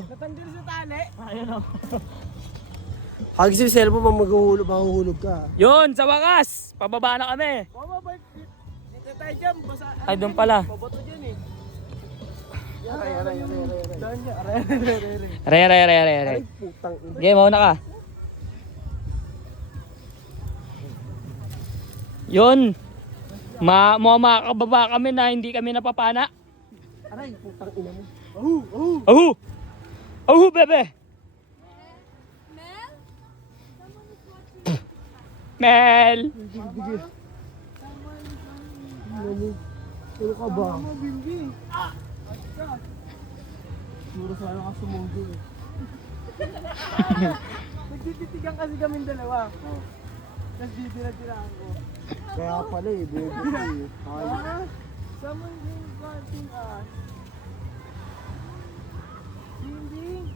Natanggal sa tali. Ayun o. Hagis yung cellphone mo, mahuhulog ka. Yun, sa wakas. Pababa na kami. Baba, balik. Dito tayo dyan. Basa. Ay, doon pala. Pabato dyan eh. Aray. Doon dyan. Aray. Re. Putang ina. Game, mauna ka. Yun. Makakababa kami na hindi kami napapana. Aray, putang ina mo. Ahu, bebe. Mel. Bigil. Ano ka ba? Ano, Bimbi? Mura sana ka sumundo eh. Nagtititigan kasi kaming dalawa. Tapos didira-diraan ko. Kaya pala eh, bobo ko eh. Ay, Someone is wanting us. Bimbi.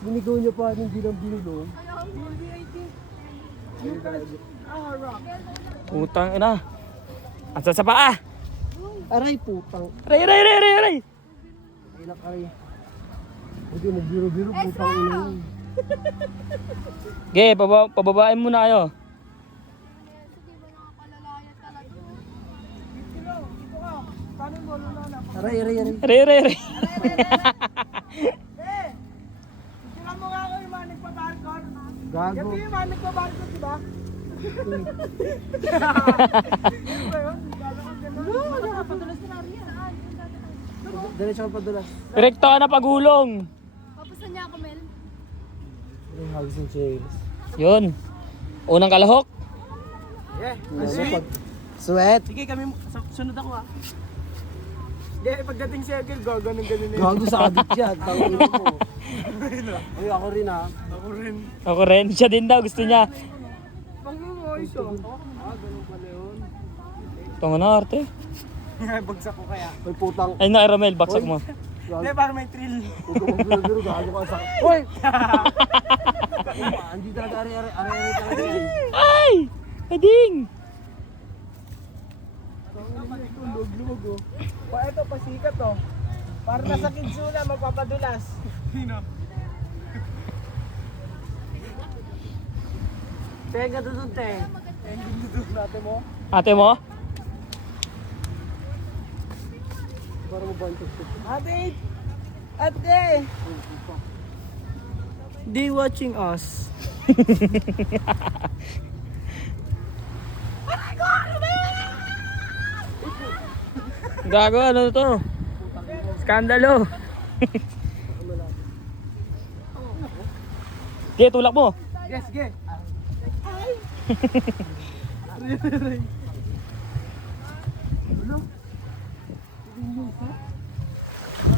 binigaw niya pa, hindi lang binilong. Bimbi, I think. You guys are rock. Putang ina. Asa sa paa. Aray, putang. Ray. Ay, aray. Hindi, nagbiro-biro, putang ina yun. Okay, pababain muna kayo. Dito ka. Paano mo lulana? Aray. Ray. Tignan mo nga ako yung mga nagpabarkod. Gago. Gabi yung mga nagpabarkod, di ba? Ano ba yun? Gano'n ka gano'n? Nakapadulas na rin yan. Diretso ka padulas. Direkto ka na pagulong. Papusan niya ako, Mel. Ay, hagis yung sales. Yun. Unang kalahok. Yeah. Sweat. Sige, kami sunod ako ah. Hindi, pagdating sa Egel, gano'n na yun. Gago sa adik yan, tangin mo. Ay, ako rin ha. Ako rin. Ako rin. Siya din daw. Gusto niya. Pang-voice ko. Gano'n pala yun. Tungo na arte. Bagsak ko kaya. Ay, putang. Ay na, Ramel. Baksak mo. Hindi, para may thrill. Huwag ka magbiro-biro, gago ka sa... Hoy! Hindi talaga aray talaga yan. Ay! Ading! Lumog oh. Ito, pasikat oh. Para nasa kidsuna, magpapadulas. Sino? Tenga doon, te. Ending doon natin mo. Ate mo? Para mo bantok ko. Ate! Ate! They watching us. Gago, ano to? Skandalo. Sige, tulak mo. Yes, ge.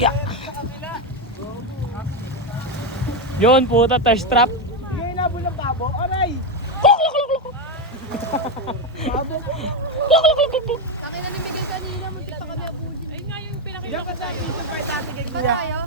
Yeah. Yun, puta, thirst trap. Sige, inabol ng babo. Aray! Babo. Akin na ni Miguel kanina, muntik pa kami abulin. Ayun nga yung pinakita Diyan ka sa akin, yung part natin kay Ba Kuya. tayo?